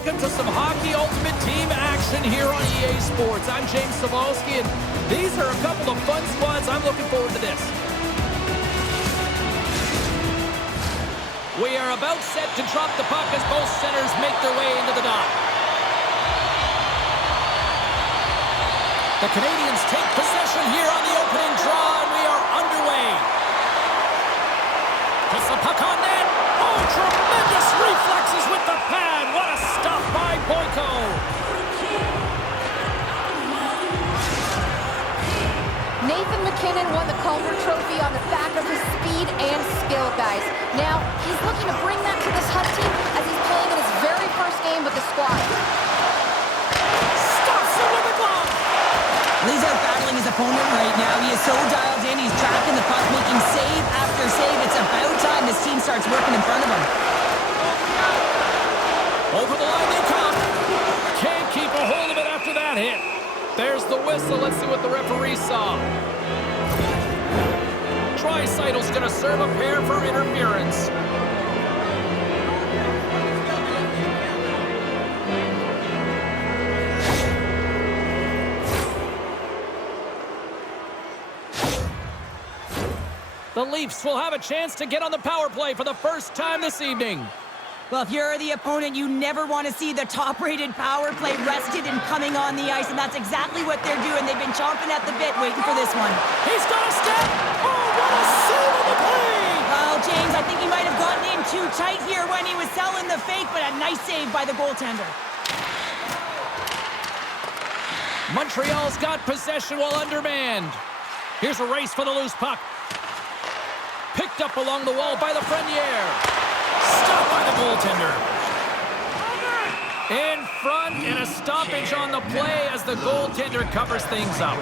welcome to some Hockey Ultimate Team action here on EA Sports. I'm James Cybulski, and these are a couple of fun squads. I'm looking forward to this. We are about set to drop the puck as both centers make their way into the dot. The Canadians take possession here on the opening draw, and we are underway. Puts the puck on net. Oh, tremendous reflexes with the pad. What a stop by Boyko. Nathan MacKinnon won the Calder Trophy on the back of his speed and skill, guys. Now, he's looking to bring that to this Hunt team as he's playing in his very first game with the squad. Stops him with a glove. He's out battling his opponent right now. He is so dialed in. He's tracking the puck, making save after save. It's about time this team starts working in front of him. Over the line they come. Can't keep a hold of it after that hit. There's the whistle. Let's see what the referee saw. Draisaitel's going to serve a pair for interference. The Leafs will have a chance to get on the power play for the first time this evening. Well, if you're the opponent, you never want to see the top-rated power play rested and coming on the ice, and that's exactly what they're doing. They've been chomping at the bit waiting for this one. He's got a step! Oh, what a save on the play! Well, James, I think he might have gotten in too tight here when he was selling the fake, but a nice save by the goaltender. Montreal's got possession while undermanned. Here's a race for the loose puck. Picked up along the wall by Lafreniere. Stopped by the goaltender. In front, and a stoppage on the play as the goaltender covers things up.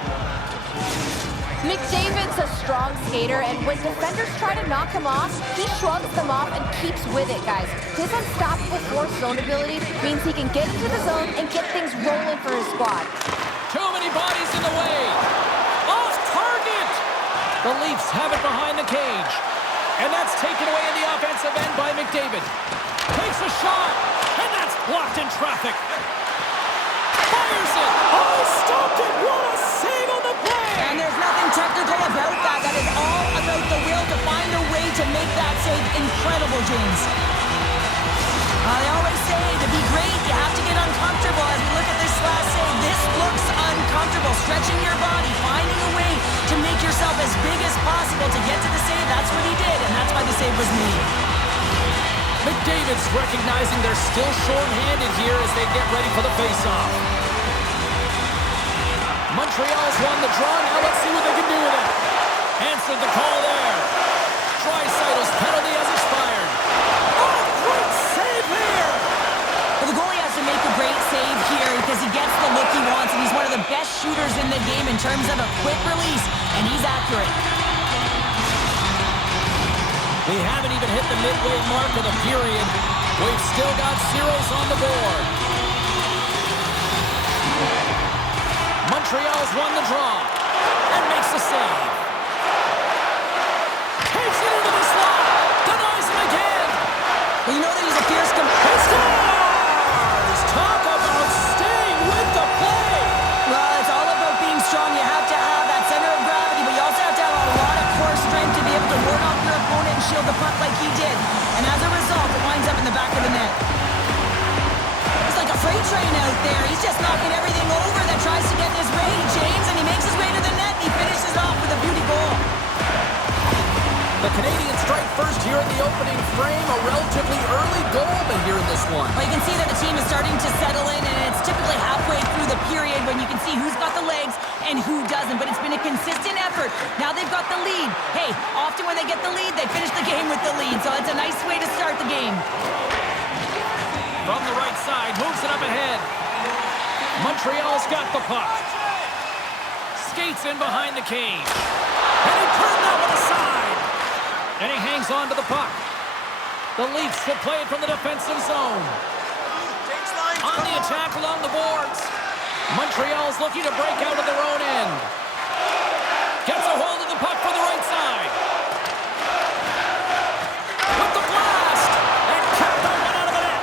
McDavid's a strong skater, and when defenders try to knock him off, he shrugs them off and keeps with it, guys. His unstoppable force zone ability means he can get into the zone and get things rolling for his squad. Too many bodies in the way. Off target! The Leafs have it behind the cage. And that's taken away in the offensive end by McDavid. Takes a shot, and that's blocked in traffic. Fires it. Oh, stopped it. What a save on the play. And there's nothing technical about that. That is all about the will to find a way to make that save incredible, James. They always say to be great, you have to get uncomfortable. As we look at this last save, this looks uncomfortable. Stretching your body, finding a way to make yourself as big as possible to get to the save. That's what he did, and that's why the save was made. McDavid's recognizing they're still short-handed here as they get ready for the face-off. Montreal's won the draw. Now let's see what they can do with it. Answered the call there. Draisaitl's penalty has expired. Oh, great save here! Well, the goalie has to make a great save here because he gets the look he wants, and he's one of the best shooters in the game in terms of a quick release, and he's accurate. We haven't even hit the midway mark of the period. We've still got zeros on the board. Montreal's won the draw and makes the save. Takes it into the slot. Denies him again. Well, you know that he's a fierce competitor. Scores! Talk about staying with the play. Well, it's all about being strong. You have to have that center of gravity, but you also have to have a lot of core strength to be able to ward off your opponent and shield the puck like he did. And as a result, it winds up in the back of the net. It's like a freight train out there. He's just knocking everything over that tries to get in his way, James, and he makes his way to the net, and he finishes off with a beauty goal. The Canadians strike first here in the opening frame. A relatively early goal, but here in this one. Well, you can see that the team is starting to settle in, and it's typically halfway through the period when you can see who's got the legs and who doesn't. But it's been a consistent effort. Now they've got the lead. Hey, often when they get the lead, they finish the game with the lead. So it's a nice way to start the game. From the right side, moves it up ahead. Montreal's got the puck. Skates in behind the cage. And he turned that one aside. And he hangs on to the puck. The Leafs will play it from the defensive zone. On the attack along the boards. Montreal's looking to break out of their own end. Gets a hold of the puck from the right side. With the blast. And kept that one out of the net.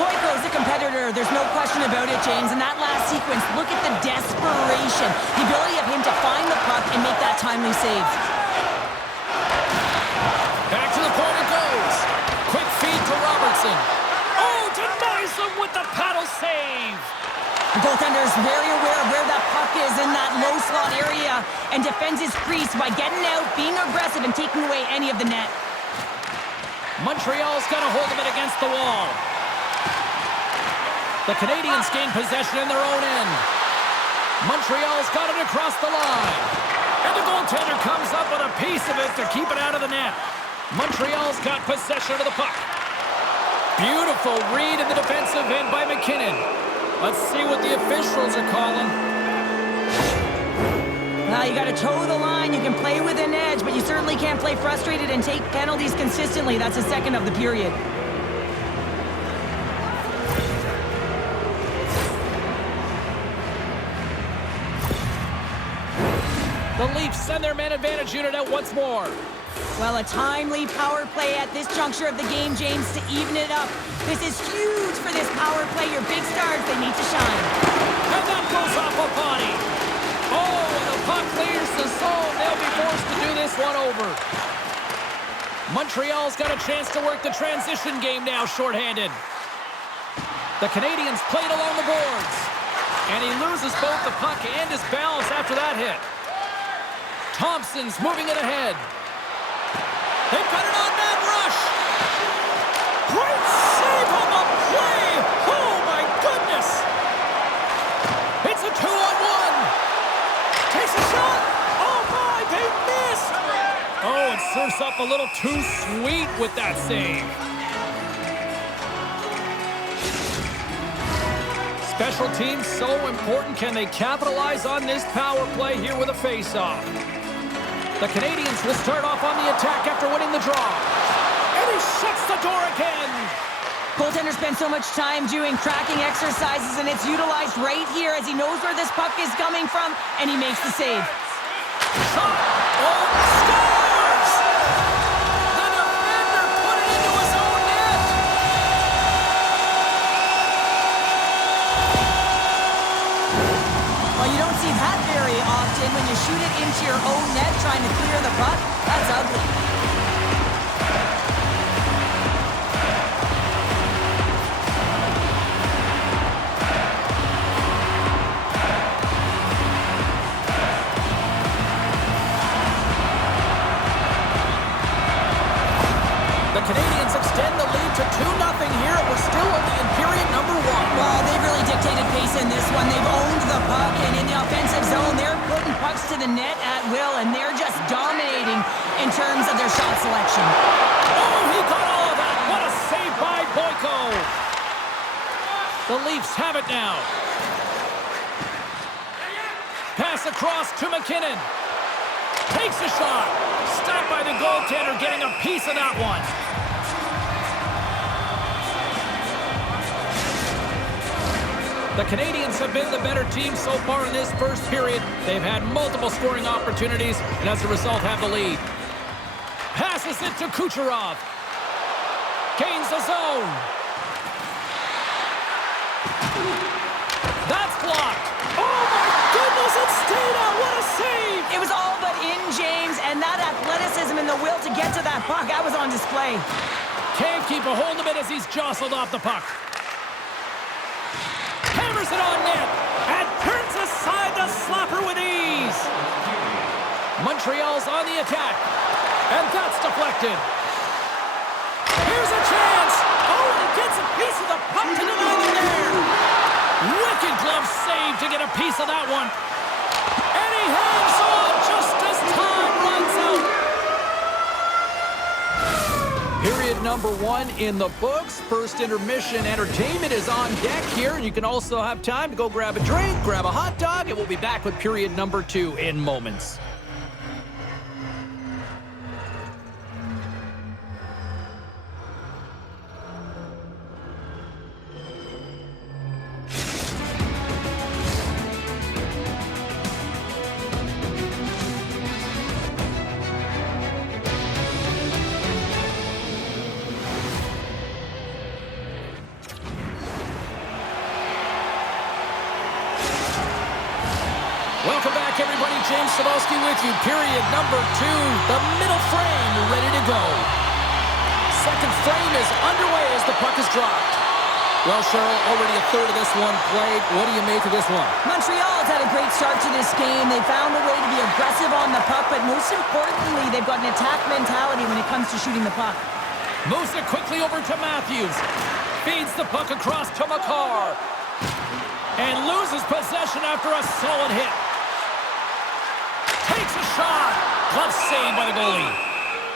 Boyko is a competitor there's no question about it, James. In that last sequence, look at the desperation. The ability of him to find the puck and make that timely save. Back to the point it goes. Quick feed to Robertson. Oh, denies him with the paddle save. The goaltender is very aware of where that puck is in that low slot area and defends his crease by getting out, being aggressive, and taking away any of the net. Montreal's got a hold of it against the wall. The Canadiens gain possession in their own end. Montreal's got it across the line. And the goaltender comes up with a piece of it to keep it out of the net. Montreal's got possession of the puck. Beautiful read in the defensive end by McKinnon. Let's see what the officials are calling. Well, you got to toe the line. You can play with an edge, but you certainly can't play frustrated and take penalties consistently. That's the second of the period. The Leafs send their man advantage unit out once more. Well, a timely power play at this juncture of the game, James, to even it up. This is huge for this power play. Your big stars, they need to shine. And that goes off a body. Oh, and the puck clears the zone. They'll be forced to do this one over. Montreal's got a chance to work the transition game now, shorthanded. The Canadiens played along the boards. And he loses both the puck and his balance after that hit. Thompson's moving it ahead. They've got it on man rush. Great save on the play. Oh, my goodness. It's a 2-on-1. Takes a shot. Oh, my, they missed. Oh, it serves up a little too sweet with that save. Special teams so important. Can they capitalize on this power play here with a face-off? The Canadiens will start off on the attack after winning the draw. And he shuts the door again. Goaltender spends so much time doing tracking exercises, and it's utilized right here as he knows where this puck is coming from, and he makes the save. Shot. Oh, scores! The defender put it into his own net. Well, you don't see that very often when you shoot it into your own net trying to clear the puck. That's ugly. The Canadiens extend the lead to 2-0 here. We're still only in period number 1. Well, they've really dictated pace in this one. They've owned the puck, and in the offensive zone, they're putting pucks to the net at will, and they're just dominating in terms of their shot selection. Oh, he got all of that. What a save by Boyko. The Leafs have it now. Pass across to McKinnon. Takes a shot. Stopped by the goaltender, getting a piece of that one. The Canadiens have been the better team so far in this first period. They've had multiple scoring opportunities, and as a result have the lead. Passes it to Kucherov. Gains the zone. That's blocked. Oh, my goodness, it stayed out. What a save. It was all but in, James, and that athleticism and the will to get to that puck, that was on display. Can't keep a hold of it as he's jostled off the puck. Hammers it on net and turns aside the slapper with ease. Montreal's on the attack, and that's deflected. Here's a chance. Oh, and he gets a piece of the puck to deny the there. Wicked glove save to get a piece of that one. And he hangs on just as time runs out. Period number 1 in the books. First intermission entertainment is on deck here. And you can also have time to go grab a drink, grab a hot dog, and we'll be back with period number 2 in moments. Welcome back, everybody. James Cebulski with you. Period number 2. The middle frame ready to go. Second frame is underway as the puck is dropped. Well, Cheryl, already a third of this one played. What do you make of this one? Montreal's had a great start to this game. They found a way to be aggressive on the puck, but most importantly, they've got an attack mentality when it comes to shooting the puck. Moves it quickly over to Matthews. Feeds the puck across to Makar. And loses possession after a solid hit. Takes a shot. Glove saved by the goalie.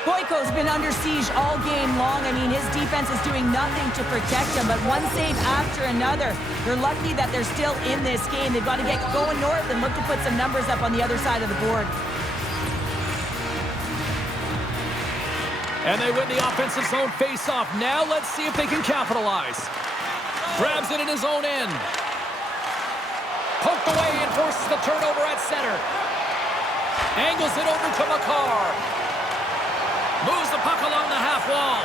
Boyko's been under siege all game long. I mean, his defense is doing nothing to protect him, but one save after another. They're lucky that they're still in this game. They've got to get going north and look to put some numbers up on the other side of the board. And they win the offensive zone face-off. Now let's see if they can capitalize. Grabs it in his own end. Poked away and forces the turnover at center. Angles it over to Makar. Moves the puck along the half wall.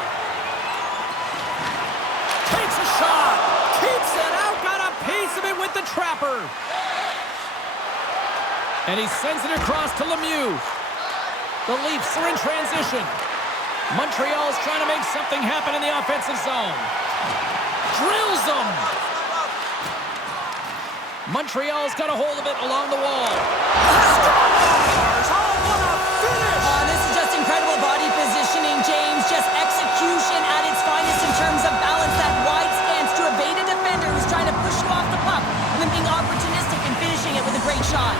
Takes a shot. Keeps it out. Got a piece of it with the trapper. And he sends it across to Lemieux. The Leafs are in transition. Montreal's trying to make something happen in the offensive zone. Drills them. Montreal's got a hold of it along the wall. Scores! Oh, what a finish! This is just incredible body positioning, James. Just execution at its finest in terms of balance. That wide stance to evade a defender who's trying to push you off the puck, and then being opportunistic and finishing it with a great shot.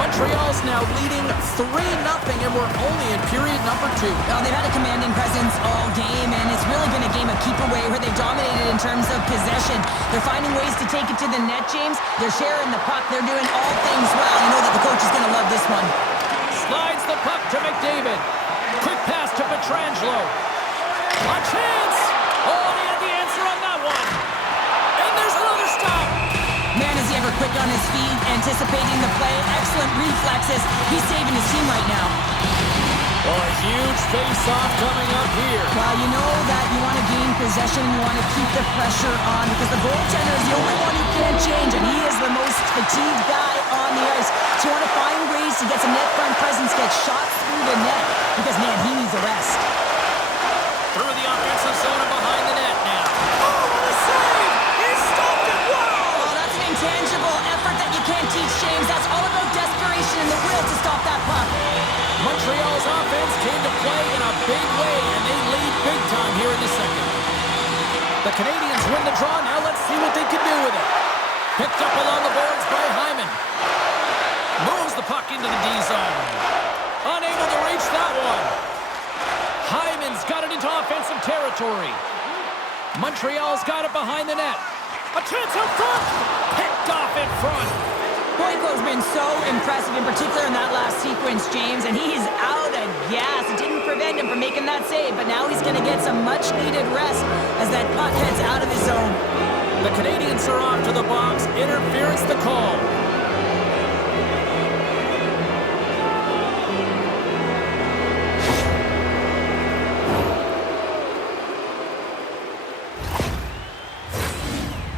Montreal's now leading 3-0, and we're only in period number 2. Well, they've had a commanding presence all game, and it's really been a game of keep away where they dominated in terms of possession. They're finding ways to take it to the net, James. They're sharing the puck. They're doing all things well. You know that the coach is going to love this one. Slides the puck to McDavid. Quick pass to Pietrangelo. A chance! Oh, and he had the answer on that one. And there's another stop. Man, is he ever quick on his feet, anticipating the play. Excellent reflexes. He's saving his team right now. Oh, a huge face-off coming up here. Well, you know that you want to gain possession, you want to keep the pressure on, because the goaltender is the only one who can't change, and he is the most fatigued guy on the ice. So you want to find ways to get some net front presence, get shots through the net, because, man, he needs a rest. Through the offensive zone and behind the net now. Oh, what a save! He stopped it! Wow! Oh, that's an intangible effort that you can't teach, James. That's all about desperation and the will to stop that puck. Montreal's offense came to play in a big way, and they lead big time here in the second. The Canadians win the draw. Now let's see what they can do with it. Picked up along the boards by Hyman. Moves the puck into the D zone. Unable to reach that one. Hyman's got it into offensive territory. Montreal's got it behind the net. A chance out front. Picked off in front. Boyko's been so impressive, in particular in that last sequence, James, and he's out of gas. It didn't prevent him from making that save, but now he's going to get some much-needed rest as that puck heads out of his zone. The Canadians are off to the box. Interference the call.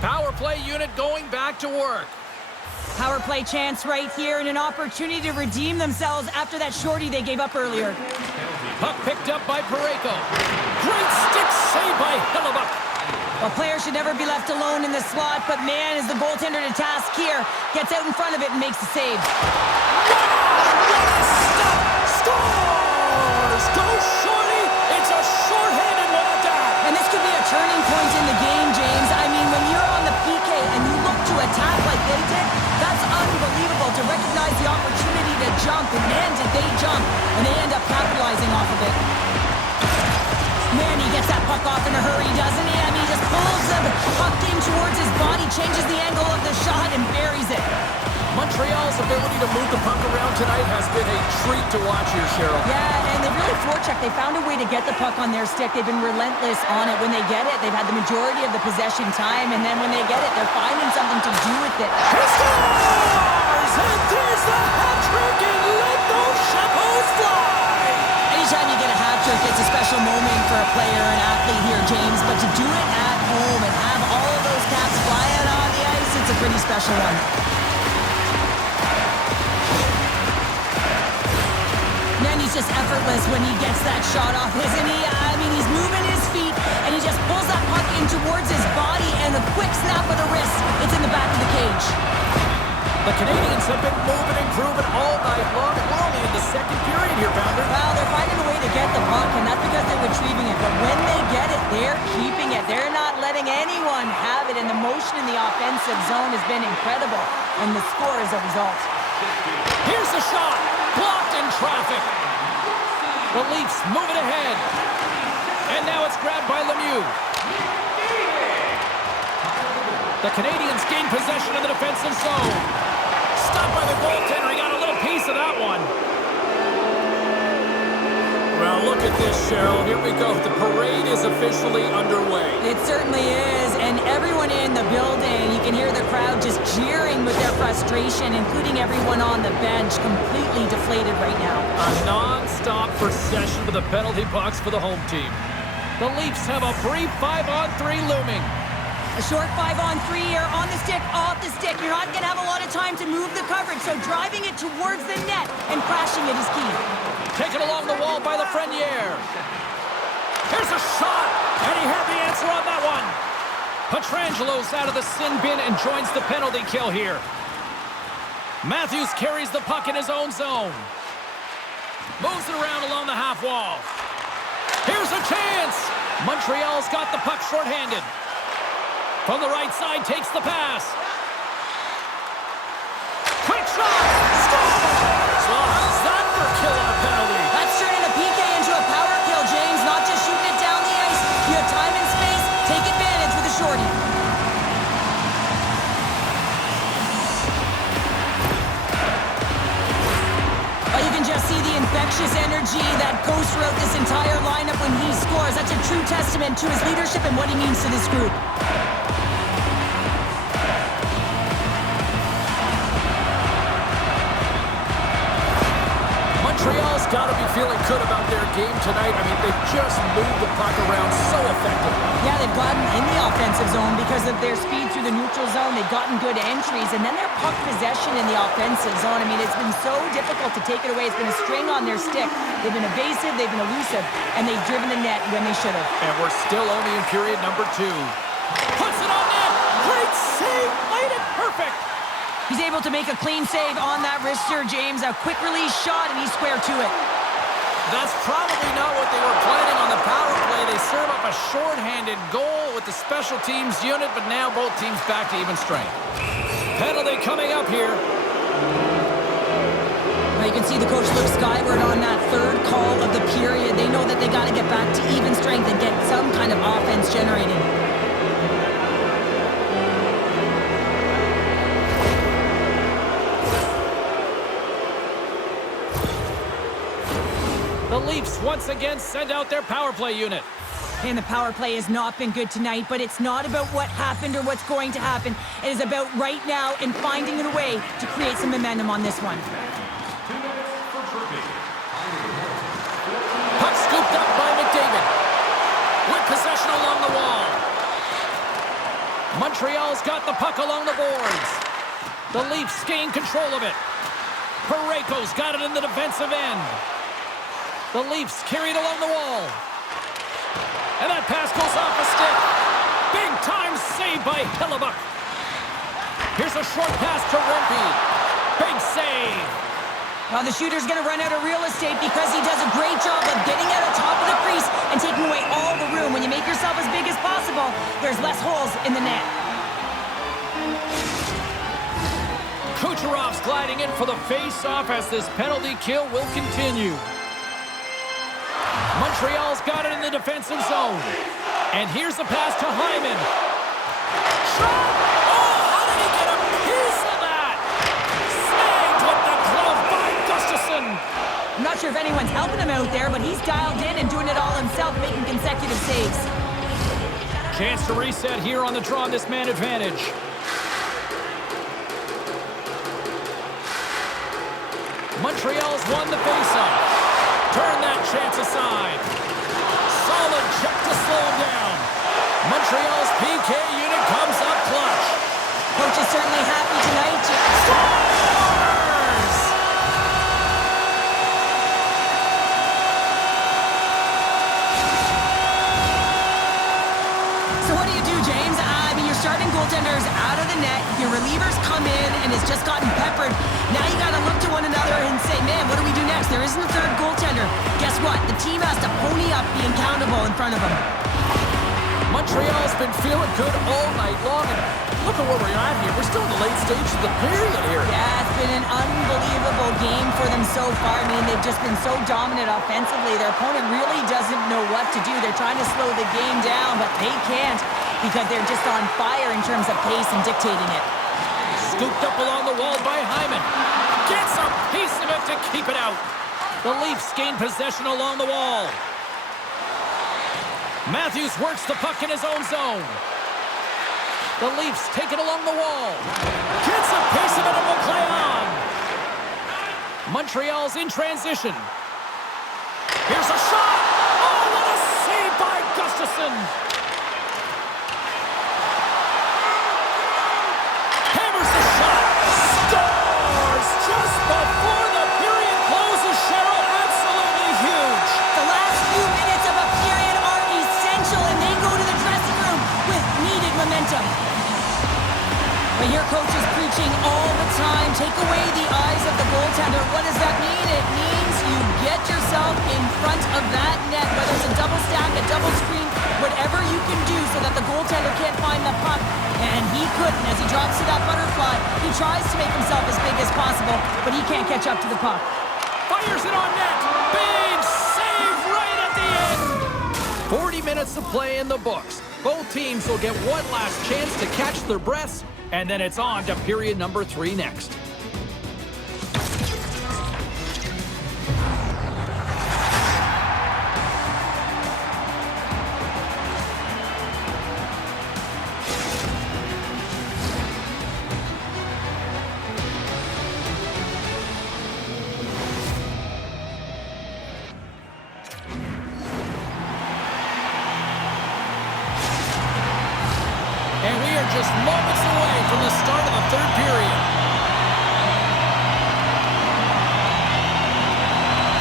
Power play unit going back to work. Power play chance right here and an opportunity to redeem themselves after that shorty they gave up earlier. Puck picked up by Parayko. Great stick save by Hellebuck. A player should never be left alone in the slot, but man, is the goaltender to task here. Gets out in front of it and makes the save. Wow! What a stop! Scores! Go shorty! It's a short-handed one at that! And this could be a turning point in the game, James. I mean, when you're on the PK and you look to attack like they did, that's unbelievable to recognize the opportunity to jump, and man, did they jump, and they end up capitalizing off of it. Man, he gets that puck off in a hurry, doesn't he? I mean, he just pulls the puck in towards his body, changes the angle of the shot, and buries it. Montreal's ability to move the puck around tonight has been a treat to watch here, Cheryl. Yeah, and they really forechecked. They found a way to get the puck on their stick. They've been relentless on it. When they get it, they've had the majority of the possession time, and then when they get it, they're finding something to do with it. He scores! And there's the hat trick, and let those Chapeaus fly! Anytime you get a hat district, it's a special moment for a player, an athlete here, James, but to do it at home and have all of those caps fly out on the ice, it's a pretty special one. Man, he's just effortless when he gets that shot off, isn't he? I mean, he's moving his feet, and he just pulls that puck in towards his body, and a quick snap of the wrist, it's in the back of the cage. The Canadians have been moving and grooving all night long, and we're only in the second period here, Pounder. Well, they're finding a way to get the puck, and that's because they're retrieving it. But when they get it, they're keeping it. They're not letting anyone have it, and the motion in the offensive zone has been incredible, and the score is a result. Here's the shot. Blocked in traffic. The Leafs moving ahead. And now it's grabbed by Lemieux. The Canadians gain possession of the defensive zone. Stopped by the goaltender. He got a little piece of that one. Well, look at this, Cheryl. Here we go. The parade is officially underway. It certainly is, and everyone in the building, you can hear the crowd just jeering with their frustration, including everyone on the bench, completely deflated right now. A non-stop procession to the penalty box for the home team. The Leafs have a brief 5-on-3 looming. A short 5-on-3 here, on the stick, off the stick. You're not going to have a lot of time to move the coverage, so driving it towards the net and crashing it is key. Taken along the wall by Lafreniere. Here's a shot, and he had the answer on that one. Pietrangelo's out of the sin bin and joins the penalty kill here. Matthews carries the puck in his own zone. Moves it around along the half wall. Here's a chance. Montreal's got the puck shorthanded. From the right side, takes the pass. Quick shot! Scores! Well, how's that for killing a penalty? That's turning a PK into a power kill, James. Not just shooting it down the ice. You have time and space. Take advantage with a shorty. Well, you can just see the infectious energy that goes throughout this entire lineup when he scores. That's a true testament to his leadership and what he means to this group. Montreal's got to be feeling good about their game tonight. I mean, they've just moved the puck around so effectively. Yeah, they've gotten in the offensive zone because of their speed through the neutral zone. They've gotten good entries, and then their puck possession in the offensive zone. I mean, it's been so difficult to take it away. It's been a string on their stick. They've been evasive, they've been elusive, and they've driven the net when they should have. And we're still only in period number 2. Puts it on net. Great save. Made it perfect. He's able to make a clean save on that wrister, James. A quick release shot, and he's square to it. That's probably not what they were planning on the power play. They serve up a shorthanded goal with the special teams unit, but now both teams back to even strength. Penalty coming up here. Well, you can see the coach look skyward on that third call of the period. They know that they got to get back to even strength and get some kind of offense generated. The Leafs once again send out their power play unit. And the power play has not been good tonight, but it's not about what happened or what's going to happen. It is about right now and finding a way to create some momentum on this one. Puck scooped up by McDavid. With possession along the wall. Montreal's got the puck along the boards. The Leafs gain control of it. Parayko's got it in the defensive end. The Leafs carry it along the wall. And that pass goes off the stick. Big time save by Hellebuyck. Here's a short pass to Rempe. Big save. Well, the shooter's going to run out of real estate because he does a great job of getting out of top of the crease and taking away all the room. When you make yourself as big as possible, there's less holes in the net. Kucherov's gliding in for the face-off as this penalty kill will continue. Montreal's got it in the defensive zone. And here's the pass to Hyman. Shot! Oh, how did he get a piece of that? Snagged with the glove by Gustafsson. I'm not sure if anyone's helping him out there, but he's dialed in and doing it all himself, making consecutive saves. Chance to reset here on the draw on this man advantage. Montreal's won the faceoff. Turn that chance aside. Montreal's PK unit comes up clutch. Coach is certainly happy tonight. Scores! So what do you do, James? I mean, your starting goaltender's out of the net. Your relievers come in and has just gotten peppered. Now you got to look to one another and say, man, what do we do next? There isn't a third goaltender. Guess what? The team has to pony up being countable in front of them. Montreal's been feeling good all night long, and look at where we're at here. We're still in the late stage of the period here. Yeah, it's been an unbelievable game for them so far. I mean, they've just been so dominant offensively. Their opponent really doesn't know what to do. They're trying to slow the game down, but they can't because they're just on fire in terms of pace and dictating it. Scooped up along the wall by Hyman. Gets a piece of it to keep it out. The Leafs gain possession along the wall. Matthews works the puck in his own zone. The Leafs take it along the wall. Gets a piece of it and will play on. Montreal's in transition. Here's a shot. Oh, what a save by Gustafsson. Hammers the shot. Scores just before the period closes, Cheryl. Absolutely huge. The last few minutes of a period are essential, and they go to the dressing room with needed momentum. But your coach is preaching all the time. Take away the eyes of the goaltender. What does that mean? It means you get yourself in front of that net, whether it's a double stack, a double screen, whatever you can do so that the goaltender can't find the puck. And he couldn't. As he drops to that butterfly, he tries to make himself as big as possible, but he can't catch up to the puck. Fires it on net. Big save right at the end. 40 minutes of play in the books. Both teams will get one last chance to catch their breaths, and then it's on to period number 3 next. And we are just moments away from the start of the third period.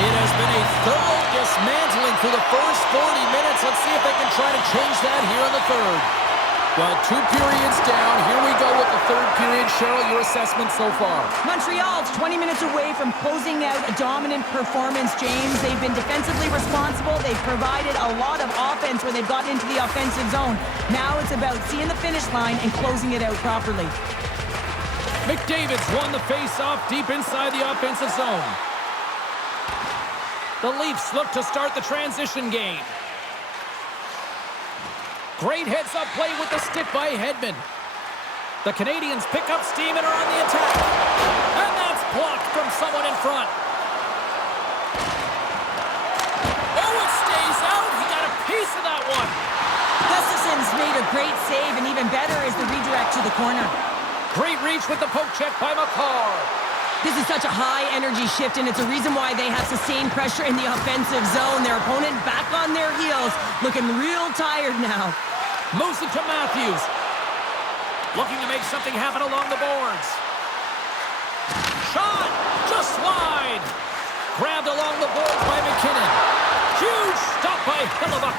It has been a thorough dismantling for the first 40 minutes. Let's see if they can try to change that here in the third. Well, 2 periods down. Here we go with the third period. Cheryl, your assessment so far? Montreal's 20 minutes away from closing out a dominant performance, James. They've been defensively responsible. They've provided a lot of offense where they've gotten into the offensive zone. Now it's about seeing the finish line and closing it out properly. McDavid's won the face-off deep inside the offensive zone. The Leafs look to start the transition game. Great heads-up play with the stick by Hedman. The Canadians pick up steam and are on the attack. And that's blocked from someone in front. Oh, it stays out. He got a piece of that one. Gustafsson's made a great save, and even better is the redirect to the corner. Great reach with the poke check by McCarr. This is such a high-energy shift, and it's a reason why they have sustained pressure in the offensive zone. Their opponent back on their heels, looking real tired now. Moves it to Matthews. Looking to make something happen along the boards. Shot! Just wide! Grabbed along the boards by McKinnon. Huge stop by Hellebuyck.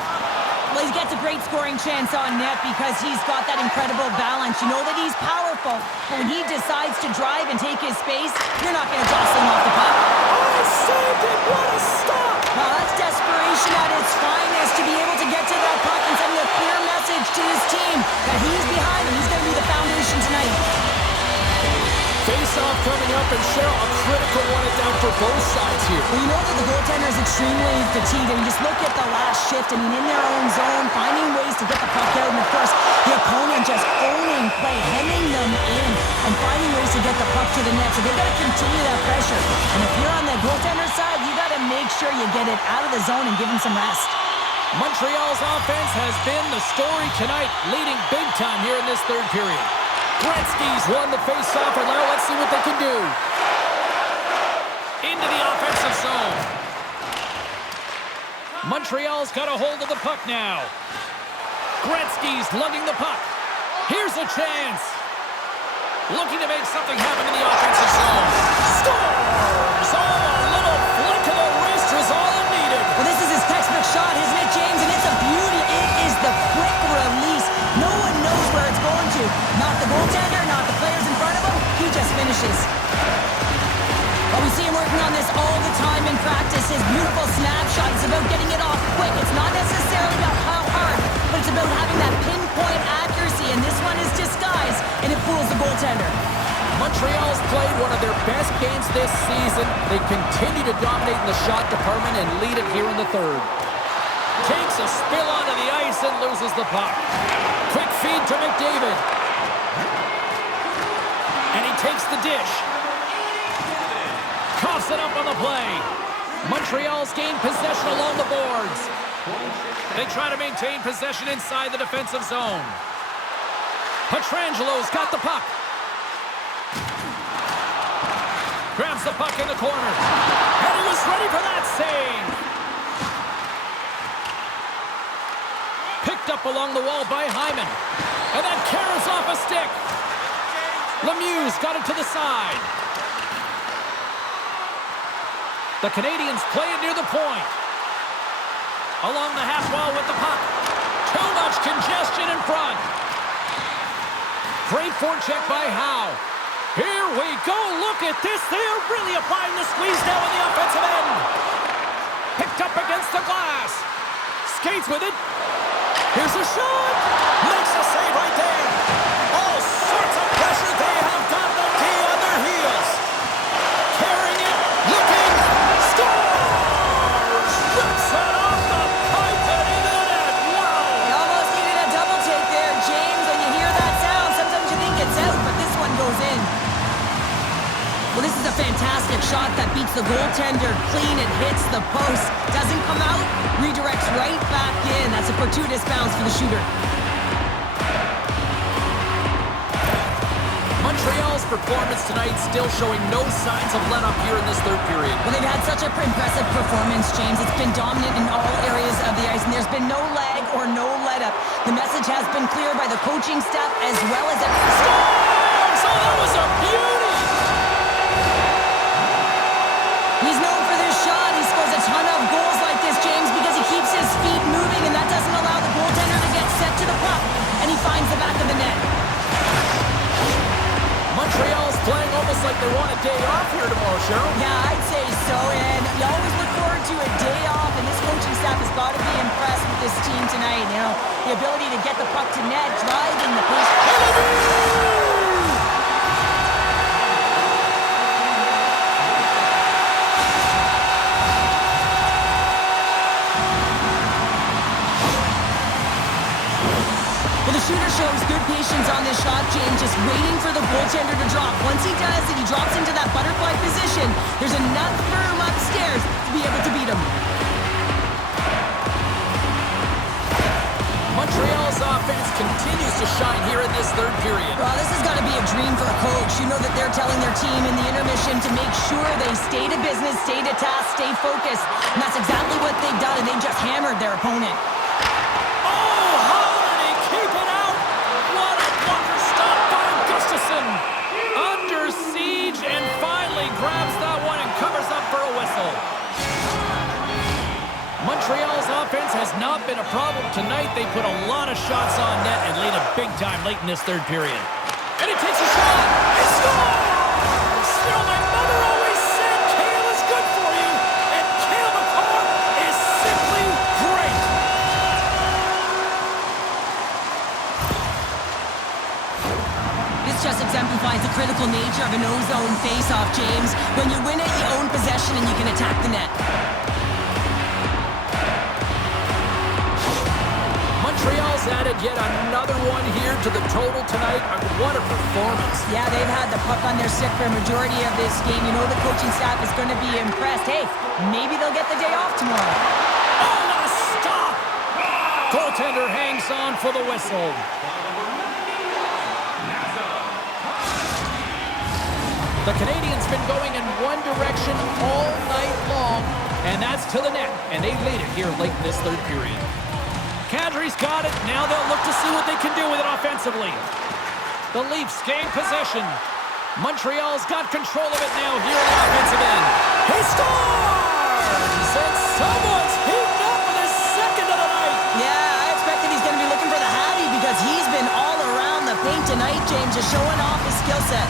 Well, he gets a great scoring chance on net because he's got that incredible balance. You know that he's powerful, but when he decides to drive and take his space, you're not going to jostle him off the puck. I saved it! What a stop! Well, that's desperation at its finest, to be able to get to that puck and send a clear message to his team that he's behind and he's going to be the foundation tonight. Face-off coming up, and Cheryl, a critical one it down for both sides here. Well, you know that the goaltender is extremely fatigued, and you just look at the last shift. I mean, in their own zone, finding ways to get the puck out, and of course, the opponent just owning play, hemming them in, and finding ways to get the puck to the net. So they've got to continue that pressure. And if you're on the goaltender side, you got to make sure you get it out of the zone and give him some rest. Montreal's offense has been the story tonight, leading big time here in this third period. Gretzky's won the face-off, and now let's see what they can do. Into the offensive zone. Montreal's got a hold of the puck now. Gretzky's lugging the puck. Here's a chance. Looking to make something happen in the offensive zone. Scores! Oh, a little flick of the wrist was all it needed. Well, this is his textbook shot, isn't it, James? And it's a beauty. It is the quick release. No one knows where it's going to. Not the goaltender, not the players in front of him. He just finishes. Well, we see him working on this all the time in practice. His beautiful snapshot is about getting it off quick. It's not necessarily about how hard, but it's about having that pinpoint accuracy. And this one is disguised, and it fools the goaltender. Montreal's played one of their best games this season. They continue to dominate in the shot department and lead it here in the third. Takes a spill onto the ice and loses the puck. Quick feed to McDavid. And he takes the dish. Coughs it up on the play. Montreal's gained possession along the boards. They try to maintain possession inside the defensive zone. Pietrangelo's got the puck. Grabs the puck in the corner. And he was ready for that save. Picked up along the wall by Hyman. And that carries off a stick. Lemieux's got it to the side. The Canadians play it near the point. Along the half wall with the puck. Too much congestion in front. Great forecheck by Howe. Here we go. Look at this. They are really applying the squeeze now on the offensive end. Picked up against the glass. Skates with it. Here's a shot. Makes a save right there. All sorts of pressure. They have got the D on their heels. Carrying it. Looking. Scores! Rips it off the pipe and into the net. Wow. They almost needed a double take there, James. When you hear that sound, sometimes you think it's out, but this one goes in. Well, this is a fantastic shot that beats the goaltender clean. It hits the post. Doesn't come out. Redirects right back in. That's a fortuitous bounce for the shooter. Montreal's performance tonight still showing no signs of let-up here in this third period. Well, they've had such an impressive performance, James. It's been dominant in all areas of the ice, and there's been no lag or no let-up. The message has been clear by the coaching staff as well as every... Scores! Oh, that was a beauty! He's known for this shot. He scores a ton of goals like this, James, because he keeps his feet moving, and that doesn't allow the goaltender to get set to the puck, and he finds the back of the net. Montreal's playing almost like they want a day off here tomorrow, Cheryl. Yeah, I'd say so, and you always look forward to a day off, and this coaching staff has got to be impressed with this team tonight. You know, the ability to get the puck to net, driving the pace. Well, the shooter shows good patience on this shot, James, just waiting for the goaltender to drop. Once he does and he drops into that butterfly position, there's enough room upstairs to be able to beat him. Montreal's offense continues to shine here in this third period. Well, this has got to be a dream for a coach. You know that they're telling their team in the intermission to make sure they stay to business, stay to task, stay focused. And that's exactly what they've done, and they just hammered their opponent. Under siege and finally grabs that one and covers up for a whistle. Montreal's offense has not been a problem tonight. They put a lot of shots on net and lead it big time late in this third period. And he takes a shot and scores! You know, my mother always said kale is good for you, and Kale McCarr is simply great. This just exemplifies the critical nature of an O-zone face-off, James. When you win it, you own possession and you can attack the net. Montreal's added yet another one here to the total tonight. What a performance. Yeah, they've had the puck on their stick for a majority of this game. You know the coaching staff is going to be impressed. Hey, maybe they'll get the day off tomorrow. Oh, what a stop! Goaltender hangs on for the whistle. The Canadians been going in one direction all night long, and that's to the net, and they lead it here late in this third period. Kadri's got it. Now they'll look to see what they can do with it offensively. The Leafs gain possession. Montreal's got control of it now here in the offensive end. He scores! And someone's heating up with his second of the night. Yeah, I expected he's going to be looking for the Hattie because he's been all around the paint tonight, James, just showing off his skill set.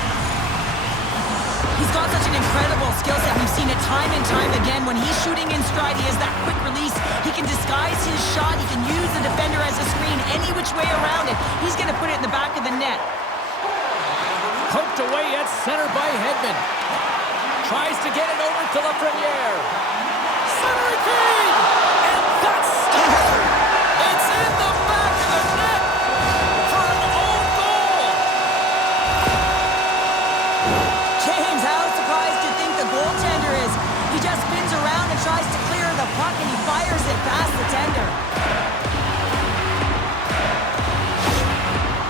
He's got such an incredible skill set. We've seen it time and time again. When he's shooting in stride, he has that quick release. He can disguise his shot. He can use the defender as a screen any which way around it. He's going to put it in the back of the net. Poked away at center by Hedman. Tries to get it over to Lafreniere. Center feed! And that's stopped. It's in the back of the net for an own goal. James, how surprised do you think the goaltender is? He just spins around and tries to clear the puck, and he fires it past the tender.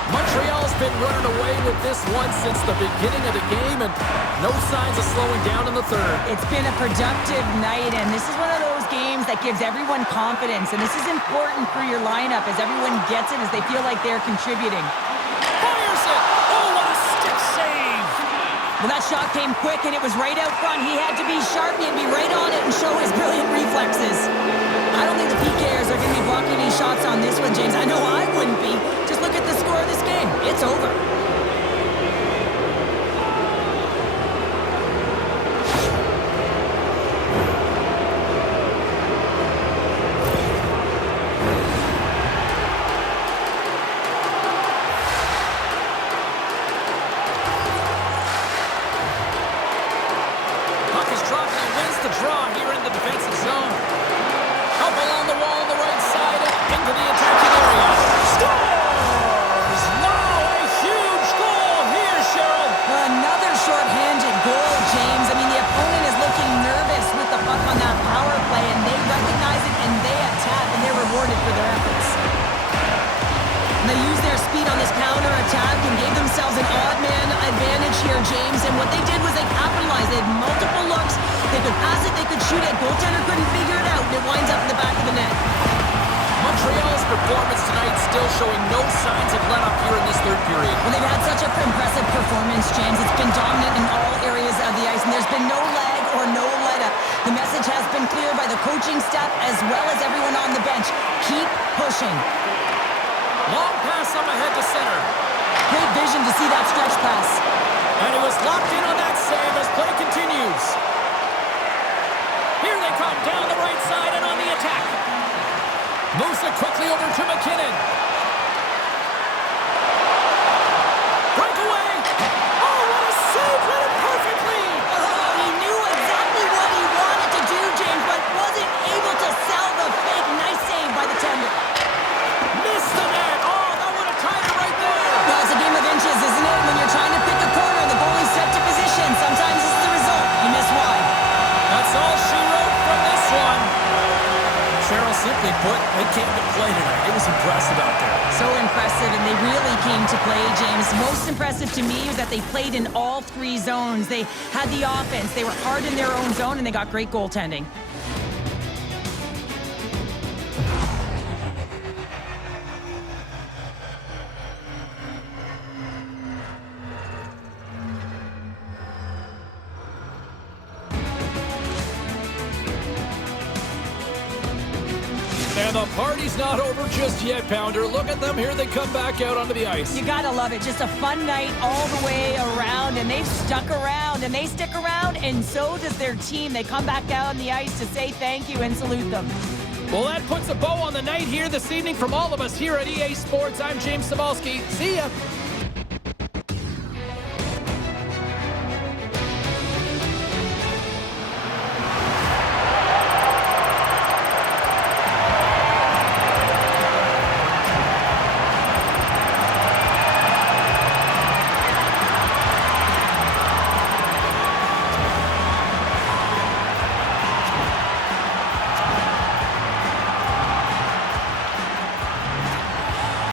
Montreal's been running away with this one since the beginning of the game, and no signs of slowing down in the third. It's been a productive night, and this is one of those games that gives everyone confidence, and this is important for your lineup as everyone gets it, as they feel like they're contributing. Fires it! Oh, what a stick save! Well, that shot came quick, and it was right out front. He had to be sharp. He had to be right on it and show his brilliant reflexes. I don't think the PKers are going to be blocking any shots on this one, James. I know I wouldn't be. Just look at the score of this game. It's over. Puck is dropped and wins the draw here in the defensive zone. Up along the wall on the right side and into the attacking area. Scores! Wow, a huge goal here, Cheryl. Another short-handed goal, James. I mean, the opponent is looking nervous with the puck on that power play, and they recognize it, and they attack, and they're rewarded for their efforts. And they use their speed on this counter-attack and gave themselves an odd-man advantage here, James. And what they did was they capitalized. They had multiple looks. They could pass it, they could shoot it. Goaltender couldn't figure it out, and it winds up in the back of the net. Montreal's performance tonight still showing no signs of let-up here in this third period. Well, they've had such an impressive performance, James. It's been dominant in all areas of the ice, and there's been no lag or no let-up. The message has been clear by the coaching staff as well as everyone on the bench. Keep pushing. Long pass up ahead to center. Great vision to see that stretch pass. And he was locked in on that save as play continues. Here they come down the right side and on the attack. Moves it quickly over to McKinnon. Breakaway. Oh, what a save. Read it perfectly. Oh, he knew exactly what he wanted to do, James, but wasn't able to sell the fake. Nice save by the tender. Missed the net. Oh, that would have tied it right there. Well, it's a game of inches, isn't it? When you're trying to pick a corner, the goalie's set to position. Sometimes this is the result. You miss wide. That's all she wrote from this one. Cheryl, simply put, they came to play tonight. It was impressive out there. So impressive, and they really came to play, James. Most impressive to me was that they played in all three zones. They had the offense. They were hard in their own zone, and they got great goaltending. And the party's not over just yet, Pounder. Look at them. Here they come back out onto the ice. You gotta love it. Just a fun night all the way around, and they've stuck around, and they stick around, and so does their team. They come back out on the ice to say thank you and salute them. Well, that puts a bow on the night here this evening from all of us here at EA Sports. I'm James Cybulski. See ya.